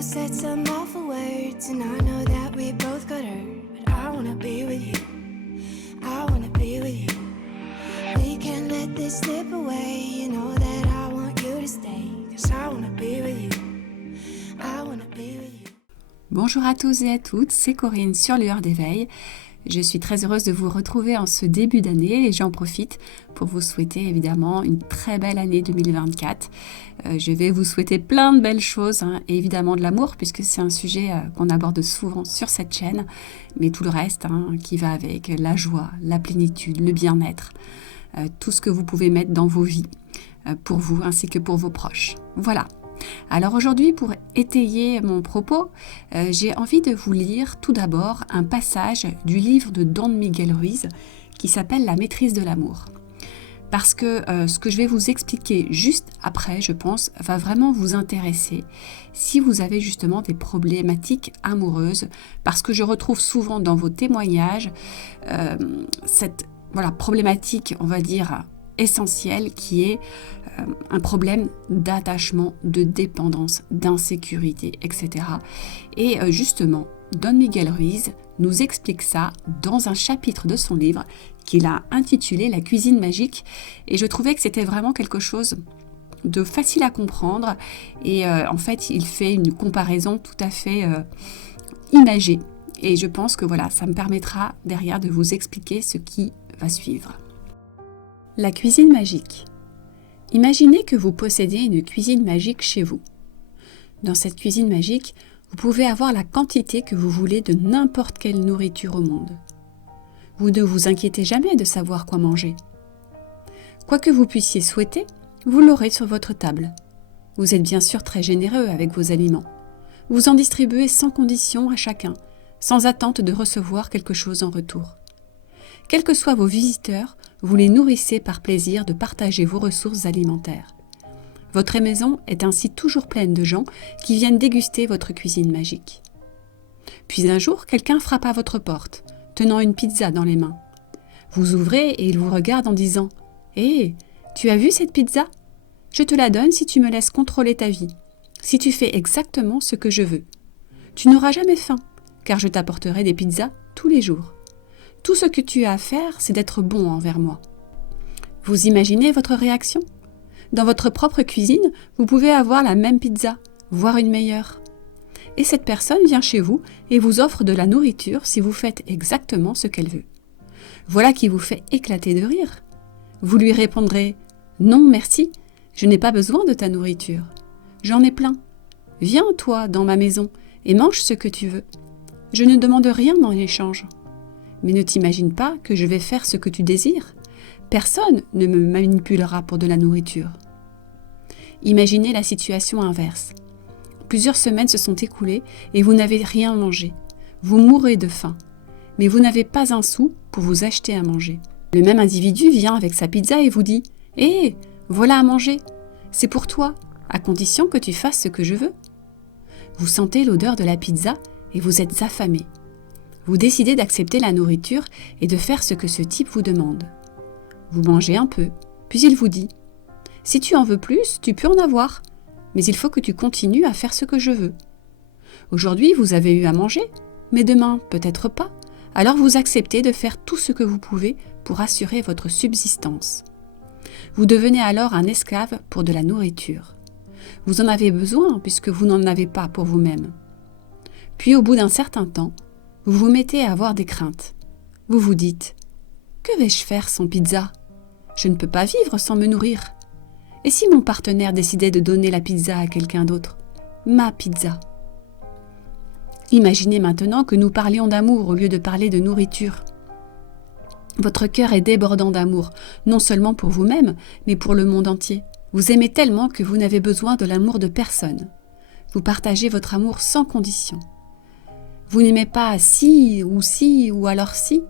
both said some awful words, and I know that we both got hurt. But I wanna be with you. I wanna be with you. We can't let this slip away. You know that I want you to stay. 'Cause I wanna be with you. I wanna be with you. Bonjour à tous et à toutes, c'est Corinne sur Lueur d'éveil. Je suis très heureuse de vous retrouver en ce début d'année et j'en profite pour vous souhaiter évidemment une très belle année 2024. Je vais vous souhaiter plein de belles choses et évidemment de l'amour puisque c'est un sujet qu'on aborde souvent sur cette chaîne, mais tout le reste qui va avec, la joie, la plénitude, le bien-être, tout ce que vous pouvez mettre dans vos vies pour vous ainsi que pour vos proches. Voilà. Alors aujourd'hui, pour étayer mon propos, j'ai envie de vous lire tout d'abord un passage du livre de Don Miguel Ruiz qui s'appelle « La maîtrise de l'amour ». Parce que ce que je vais vous expliquer juste après, je pense, va vraiment vous intéresser si vous avez justement des problématiques amoureuses, parce que je retrouve souvent dans vos témoignages cette problématique, on va dire, essentielle qui est un problème d'attachement, de dépendance, d'insécurité, etc. Et justement, Don Miguel Ruiz nous explique ça dans un chapitre de son livre qu'il a intitulé « La cuisine magique ». Et je trouvais que c'était vraiment quelque chose de facile à comprendre. Et en fait, il fait une comparaison tout à fait imagée. Et je pense que voilà, ça me permettra derrière de vous expliquer ce qui va suivre. La cuisine magique. Imaginez que vous possédez une cuisine magique chez vous. Dans cette cuisine magique, vous pouvez avoir la quantité que vous voulez de n'importe quelle nourriture au monde. Vous ne vous inquiétez jamais de savoir quoi manger. Quoi que vous puissiez souhaiter, vous l'aurez sur votre table. Vous êtes bien sûr très généreux avec vos aliments. Vous en distribuez sans condition à chacun, sans attente de recevoir quelque chose en retour. Quels que soient vos visiteurs, vous les nourrissez par plaisir de partager vos ressources alimentaires. Votre maison est ainsi toujours pleine de gens qui viennent déguster votre cuisine magique. Puis un jour, quelqu'un frappe à votre porte, tenant une pizza dans les mains. Vous ouvrez et il vous regarde en disant « Hé, tu as vu cette pizza ? Je te la donne si tu me laisses contrôler ta vie, si tu fais exactement ce que je veux. Tu n'auras jamais faim, car je t'apporterai des pizzas tous les jours. Tout ce que tu as à faire, c'est d'être bon envers moi. » Vous imaginez votre réaction ? Dans votre propre cuisine, vous pouvez avoir la même pizza, voire une meilleure. Et cette personne vient chez vous et vous offre de la nourriture si vous faites exactement ce qu'elle veut. Voilà qui vous fait éclater de rire. Vous lui répondrez « Non, merci, je n'ai pas besoin de ta nourriture. J'en ai plein. Viens, toi, dans ma maison et mange ce que tu veux. Je ne demande rien en échange. Mais ne t'imagine pas que je vais faire ce que tu désires. Personne ne me manipulera pour de la nourriture. » Imaginez la situation inverse. Plusieurs semaines se sont écoulées et vous n'avez rien mangé. Vous mourrez de faim, mais vous n'avez pas un sou pour vous acheter à manger. Le même individu vient avec sa pizza et vous dit « Hé, voilà à manger. C'est pour toi, à condition que tu fasses ce que je veux. » Vous sentez l'odeur de la pizza et vous êtes affamé. Vous décidez d'accepter la nourriture et de faire ce que ce type vous demande. Vous mangez un peu, puis il vous dit « Si tu en veux plus, tu peux en avoir, mais il faut que tu continues à faire ce que je veux. Aujourd'hui, vous avez eu à manger, mais demain, peut-être pas, alors vous acceptez de faire tout ce que vous pouvez pour assurer votre subsistance. Vous devenez alors un esclave pour de la nourriture. Vous en avez besoin puisque vous n'en avez pas pour vous-même. Puis au bout d'un certain temps, vous vous mettez à avoir des craintes. Vous vous dites « Que vais-je faire sans pizza ? Je ne peux pas vivre sans me nourrir. Et si mon partenaire décidait de donner la pizza à quelqu'un d'autre ? Ma pizza !» Imaginez maintenant que nous parlions d'amour au lieu de parler de nourriture. Votre cœur est débordant d'amour, non seulement pour vous-même, mais pour le monde entier. Vous aimez tellement que vous n'avez besoin de l'amour de personne. Vous partagez votre amour sans condition. Vous n'aimez pas si ou alors si.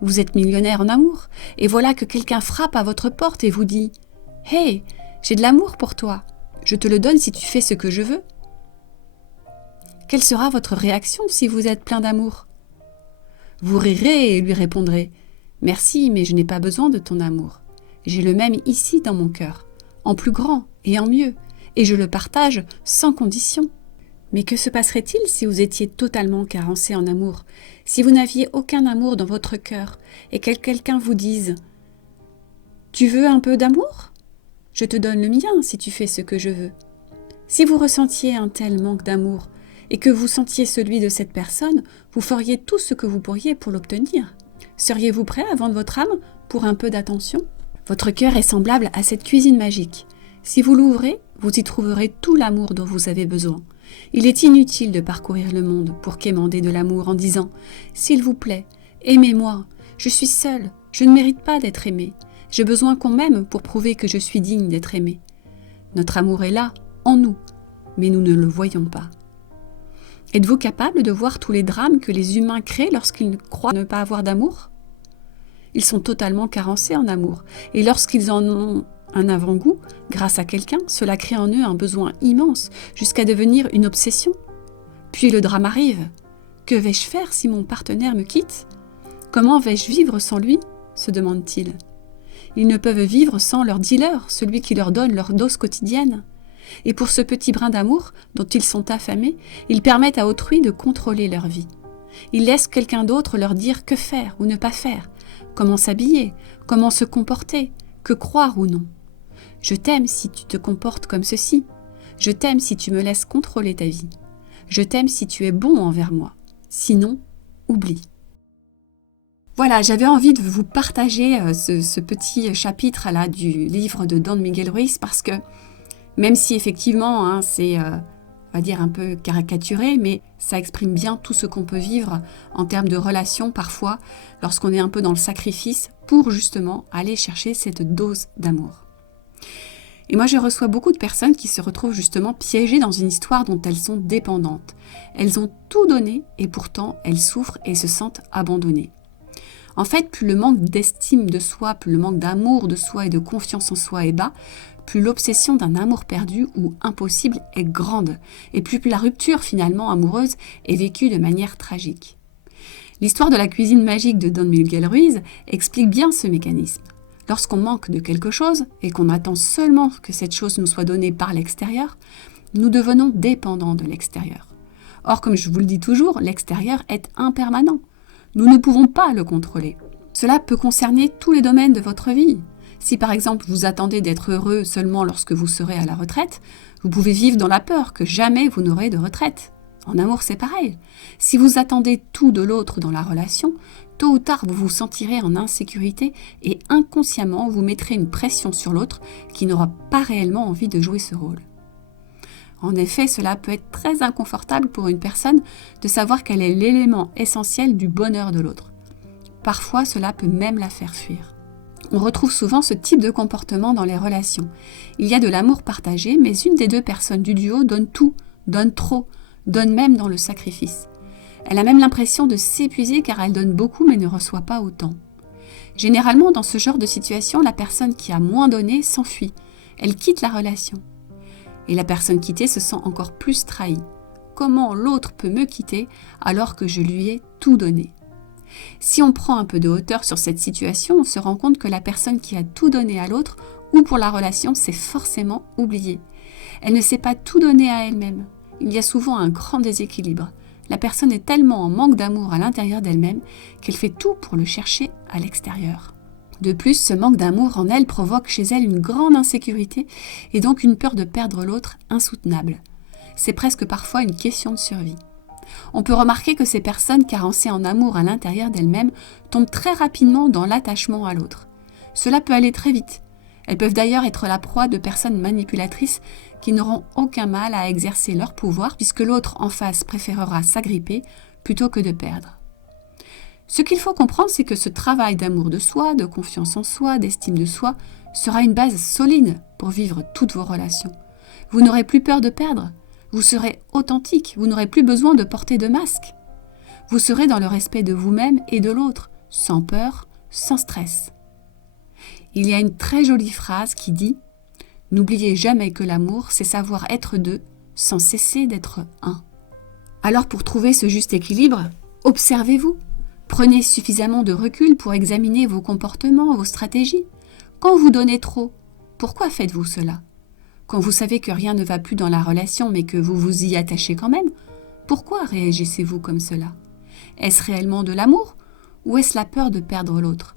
Vous êtes millionnaire en amour, et voilà que quelqu'un frappe à votre porte et vous dit « Hey, j'ai de l'amour pour toi, je te le donne si tu fais ce que je veux. » Quelle sera votre réaction si vous êtes plein d'amour ? Vous rirez et lui répondrez « Merci, mais je n'ai pas besoin de ton amour. J'ai le même ici dans mon cœur, en plus grand et en mieux, et je le partage sans condition. » Mais que se passerait-il si vous étiez totalement carencé en amour, si vous n'aviez aucun amour dans votre cœur et que quelqu'un vous dise « Tu veux un peu d'amour ? Je te donne le mien si tu fais ce que je veux. » Si vous ressentiez un tel manque d'amour et que vous sentiez celui de cette personne, vous feriez tout ce que vous pourriez pour l'obtenir. Seriez-vous prêt à vendre votre âme pour un peu d'attention ? Votre cœur est semblable à cette cuisine magique. Si vous l'ouvrez, vous y trouverez tout l'amour dont vous avez besoin. Il est inutile de parcourir le monde pour quémander de l'amour en disant « S'il vous plaît, aimez-moi, je suis seule, je ne mérite pas d'être aimée. J'ai besoin qu'on m'aime pour prouver que je suis digne d'être aimée. » Notre amour est là, en nous, mais nous ne le voyons pas. Êtes-vous capable de voir tous les drames que les humains créent lorsqu'ils croient ne pas avoir d'amour ? Ils sont totalement carencés en amour, et lorsqu'ils en ont un avant-goût, grâce à quelqu'un, cela crée en eux un besoin immense, jusqu'à devenir une obsession. Puis le drame arrive. Que vais-je faire si mon partenaire me quitte ? Comment vais-je vivre sans lui ? Se demandent-ils. Ils ne peuvent vivre sans leur dealer, celui qui leur donne leur dose quotidienne. Et pour ce petit brin d'amour dont ils sont affamés, ils permettent à autrui de contrôler leur vie. Ils laissent quelqu'un d'autre leur dire que faire ou ne pas faire, comment s'habiller, comment se comporter, que croire ou non. Je t'aime si tu te comportes comme ceci. Je t'aime si tu me laisses contrôler ta vie. Je t'aime si tu es bon envers moi. Sinon, oublie. Voilà, j'avais envie de vous partager ce petit chapitre là du livre de Don Miguel Ruiz parce que même si effectivement c'est, on va dire, un peu caricaturé, mais ça exprime bien tout ce qu'on peut vivre en termes de relations parfois lorsqu'on est un peu dans le sacrifice pour justement aller chercher cette dose d'amour. Et moi, je reçois beaucoup de personnes qui se retrouvent justement piégées dans une histoire dont elles sont dépendantes. Elles ont tout donné et pourtant elles souffrent et se sentent abandonnées. En fait, plus le manque d'estime de soi, plus le manque d'amour de soi et de confiance en soi est bas, plus l'obsession d'un amour perdu ou impossible est grande, et plus la rupture finalement amoureuse est vécue de manière tragique. L'histoire de la cuisine magique de Don Miguel Ruiz explique bien ce mécanisme. Lorsqu'on manque de quelque chose et qu'on attend seulement que cette chose nous soit donnée par l'extérieur, nous devenons dépendants de l'extérieur. Or, comme je vous le dis toujours, l'extérieur est impermanent. Nous ne pouvons pas le contrôler. Cela peut concerner tous les domaines de votre vie. Si par exemple vous attendez d'être heureux seulement lorsque vous serez à la retraite, vous pouvez vivre dans la peur que jamais vous n'aurez de retraite. En amour, c'est pareil. Si vous attendez tout de l'autre dans la relation, tôt ou tard vous vous sentirez en insécurité et inconsciemment vous mettrez une pression sur l'autre qui n'aura pas réellement envie de jouer ce rôle. En effet, cela peut être très inconfortable pour une personne de savoir qu'elle est l'élément essentiel du bonheur de l'autre. Parfois, cela peut même la faire fuir. On retrouve souvent ce type de comportement dans les relations. Il y a de l'amour partagé, mais une des deux personnes du duo donne tout, donne trop, donne même dans le sacrifice. Elle a même l'impression de s'épuiser car elle donne beaucoup mais ne reçoit pas autant. Généralement, dans ce genre de situation, la personne qui a moins donné s'enfuit. Elle quitte la relation. Et la personne quittée se sent encore plus trahie. Comment l'autre peut me quitter alors que je lui ai tout donné ? Si on prend un peu de hauteur sur cette situation, on se rend compte que la personne qui a tout donné à l'autre ou pour la relation s'est forcément oubliée. Elle ne sait pas tout donner à elle-même. Il y a souvent un grand déséquilibre. La personne est tellement en manque d'amour à l'intérieur d'elle-même qu'elle fait tout pour le chercher à l'extérieur. De plus, ce manque d'amour en elle provoque chez elle une grande insécurité et donc une peur de perdre l'autre insoutenable. C'est presque parfois une question de survie. On peut remarquer que ces personnes carencées en amour à l'intérieur d'elles-mêmes tombent très rapidement dans l'attachement à l'autre. Cela peut aller très vite. Elles peuvent d'ailleurs être la proie de personnes manipulatrices qui n'auront aucun mal à exercer leur pouvoir puisque l'autre en face préférera s'agripper plutôt que de perdre. Ce qu'il faut comprendre, c'est que ce travail d'amour de soi, de confiance en soi, d'estime de soi sera une base solide pour vivre toutes vos relations. Vous n'aurez plus peur de perdre. Vous serez authentique, vous n'aurez plus besoin de porter de masque. Vous serez dans le respect de vous-même et de l'autre, sans peur, sans stress. Il y a une très jolie phrase qui dit « N'oubliez jamais que l'amour, c'est savoir être deux, sans cesser d'être un. » Alors pour trouver ce juste équilibre, observez-vous. Prenez suffisamment de recul pour examiner vos comportements, vos stratégies. Quand vous donnez trop, pourquoi faites-vous cela ? Quand vous savez que rien ne va plus dans la relation mais que vous vous y attachez quand même, pourquoi réagissez-vous comme cela ? Est-ce réellement de l'amour ou est-ce la peur de perdre l'autre ?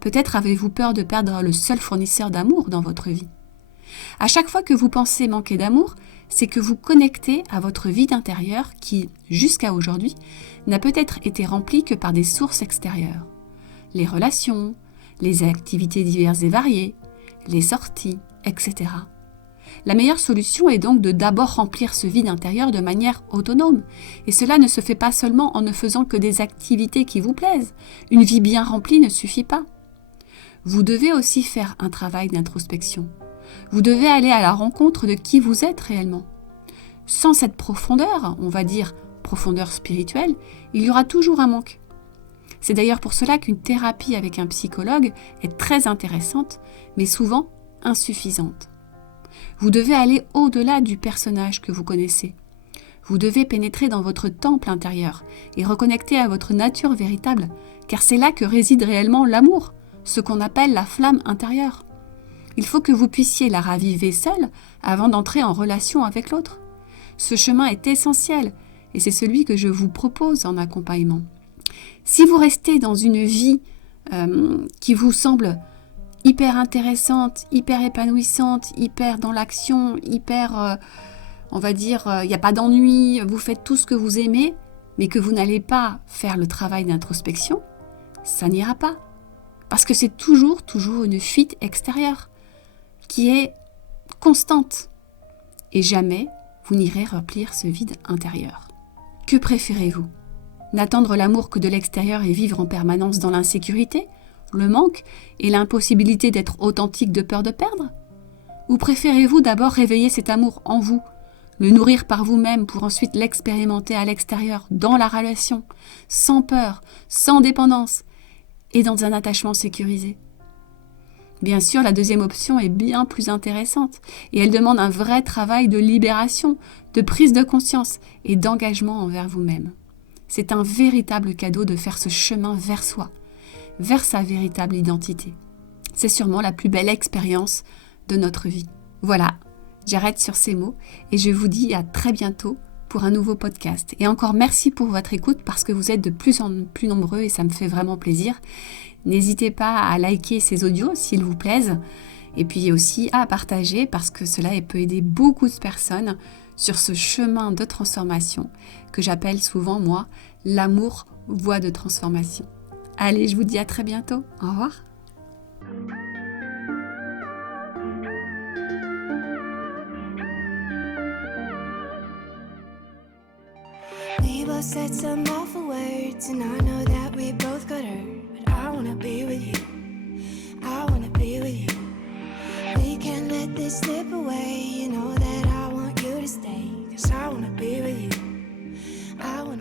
Peut-être avez-vous peur de perdre le seul fournisseur d'amour dans votre vie. À chaque fois que vous pensez manquer d'amour, c'est que vous connectez à votre vide intérieur qui, jusqu'à aujourd'hui, n'a peut-être été rempli que par des sources extérieures. Les relations, les activités diverses et variées, les sorties, etc. La meilleure solution est donc de d'abord remplir ce vide intérieur de manière autonome. Et cela ne se fait pas seulement en ne faisant que des activités qui vous plaisent. Une vie bien remplie ne suffit pas. Vous devez aussi faire un travail d'introspection. Vous devez aller à la rencontre de qui vous êtes réellement. Sans cette profondeur, on va dire profondeur spirituelle, il y aura toujours un manque. C'est d'ailleurs pour cela qu'une thérapie avec un psychologue est très intéressante, mais souvent insuffisante. Vous devez aller au-delà du personnage que vous connaissez. Vous devez pénétrer dans votre temple intérieur et reconnecter à votre nature véritable, car c'est là que réside réellement l'amour, ce qu'on appelle la flamme intérieure. Il faut que vous puissiez la raviver seul avant d'entrer en relation avec l'autre. Ce chemin est essentiel et c'est celui que je vous propose en accompagnement. Si vous restez dans une vie qui vous semble hyper intéressante, hyper épanouissante, hyper dans l'action, hyper, on va dire, il n'y a pas d'ennui, vous faites tout ce que vous aimez, mais que vous n'allez pas faire le travail d'introspection, ça n'ira pas. Parce que c'est toujours une fuite extérieure qui est constante. Et jamais vous n'irez remplir ce vide intérieur. Que préférez-vous ? N'attendre l'amour que de l'extérieur et vivre en permanence dans l'insécurité, le manque et l'impossibilité d'être authentique de peur de perdre ? Ou préférez-vous d'abord réveiller cet amour en vous, le nourrir par vous-même pour ensuite l'expérimenter à l'extérieur, dans la relation, sans peur, sans dépendance et dans un attachement sécurisé ? Bien sûr, la deuxième option est bien plus intéressante et elle demande un vrai travail de libération, de prise de conscience et d'engagement envers vous-même. C'est un véritable cadeau de faire ce chemin vers soi, vers sa véritable identité. C'est sûrement la plus belle expérience de notre vie. Voilà, j'arrête sur ces mots et je vous dis à très bientôt pour un nouveau podcast. Et encore merci pour votre écoute parce que vous êtes de plus en plus nombreux et ça me fait vraiment plaisir. N'hésitez pas à liker ces audios s'ils vous plaisent et puis aussi à partager parce que cela peut aider beaucoup de personnes sur ce chemin de transformation que j'appelle souvent, moi, l'amour voie de transformation. Allez, je vous dis à très bientôt. Au revoir. We both said some awful words, and I know that we both got hurt. But I wanna be with you. I wanna be with you. We can't let this slip away. You know that I want you to stay. 'Cause I wanna be with you. I wanna